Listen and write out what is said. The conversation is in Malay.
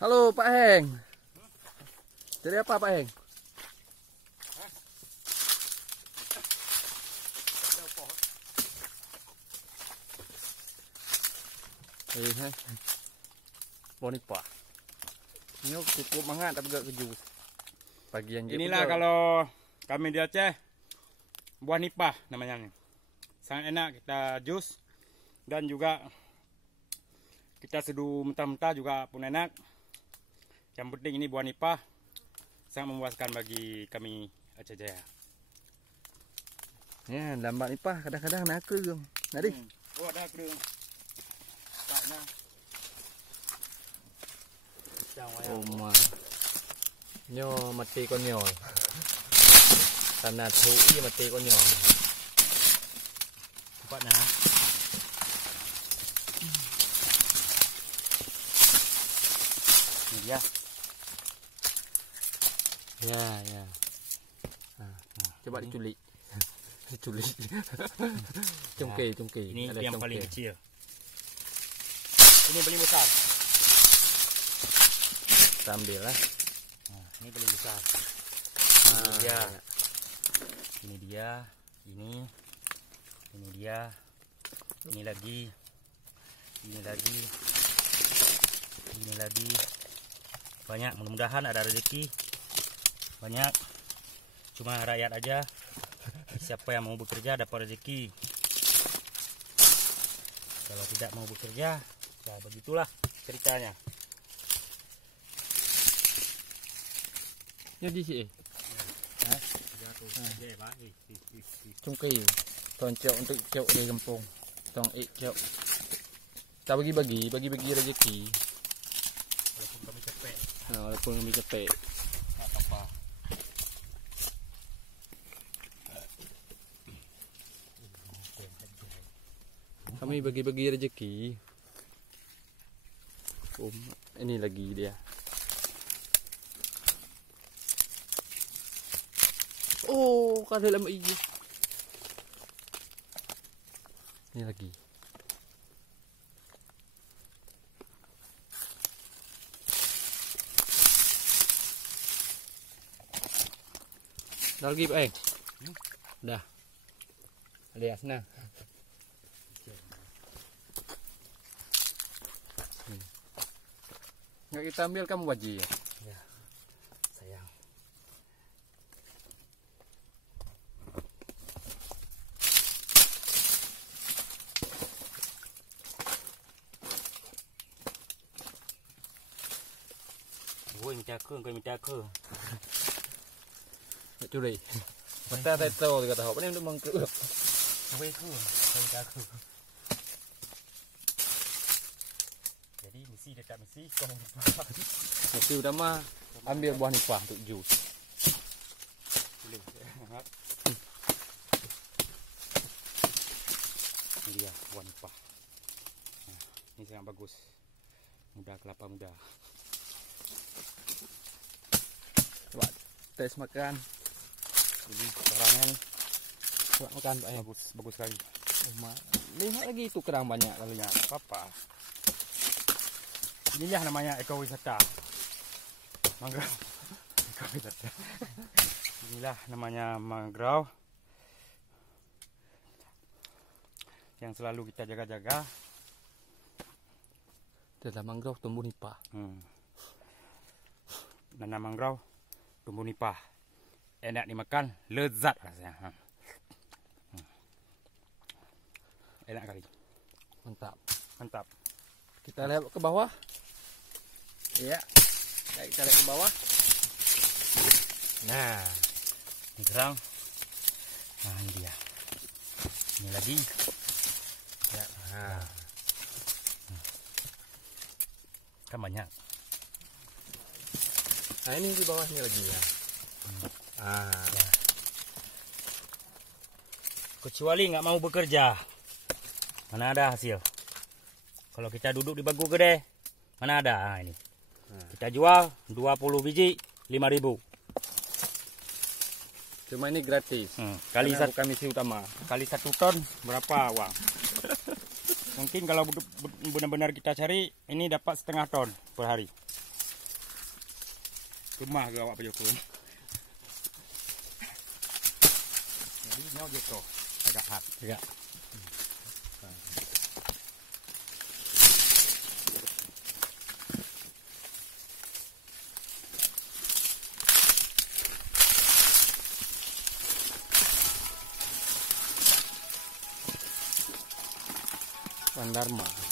Halo Pak Heng. Jadi apa Pak Heng? Bonipa. Ini cukup hangat tapi gak keju. Bagian inilah kalau kami di Aceh, buah nipah namanya. Sangat enak kita jus dan juga kita seduh mentah-mentah juga pun enak. Yang penting ini buah nipah sangat memuaskan bagi kami Aceh Jaya. Ya, lambat nipah kadang-kadang nak kerung. Nadi. Oh, ada kerung. Taknya. Oh ma. Nyo mati con nyo. Tanah thú ini mati con nyo. Cepat nah. Ini dia. Ya. Coba diculik. Diculik. Cungkir. Ini yang paling kecil. Ini paling besar. Kita ambil lah. Nah, ini paling besar. Ini dia. Ini dia. Ini lagi. Banyak, mudah-mudahan ada rezeki. Banyak. Cuma rakyat aja. Siapa yang mau bekerja dapat rezeki. Kalau tidak mau bekerja, ya begitulah ceritanya. Jadi sih. Cungkir. Toncok untuk cok di kampung. Tong cok. Kita bagi rezeki. Walaupun kami capek. Nah, walaupun kami capek. Tak apa. Kami bagi rezeki. Ini lagi dia. Oh, kada dalam iyo. Ini lagi. Dah lagi Pak Eng? Dah. Alias nah. Nggak kita ambil kamu baji ya? Ya, sayang. Gue minta ke. Nggak curi. Mata saya tahu kata apa ini untuk mengkeruk. Gue minta ke. Jadi mesti dekat mesti kau Mesti udah mah ambil buah nipah untuk jus. Ini dia buah nipah. Nah, ini sangat bagus. Muda, kelapa muda. Coba tes makan. Ini kerangnya nih. Coba makan Pak Eng. Bagus sekali. Lihat lagi itu kerang banyak kalinya. Apa? Inilah namanya ekowisata. Mangrove. Ekowisata. Inilah namanya mangrove yang selalu kita jaga-jaga. Dalam mangrove tumbuh nipah. Nanam mangrove tumbuh nipah. Enak dimakan, lezat rasanya. Enak kali. Mantap. Kita lihat ke bawah. Ya. Kita lihat ke bawah. Nah, ini kerang. Nah, ini dia. Ini lagi. Ya. Kan banyak. Nah, ini di bawahnya lagi ya. Ya. Kecuali nggak mau bekerja, mana ada hasil. Kalau kita duduk di bangku gede, mana ada. Nah, ini. Kita jual 20 biji 5.000. Cuma ini gratis. Kali satu bukan misi utama. Kali 1 ton berapa uang? Mungkin kalau benar-benar kita cari ini dapat 0,5 ton per hari. Kemah ke awak pejokun. Jadi nyawa gitu agak hard. Agak. Pandharma.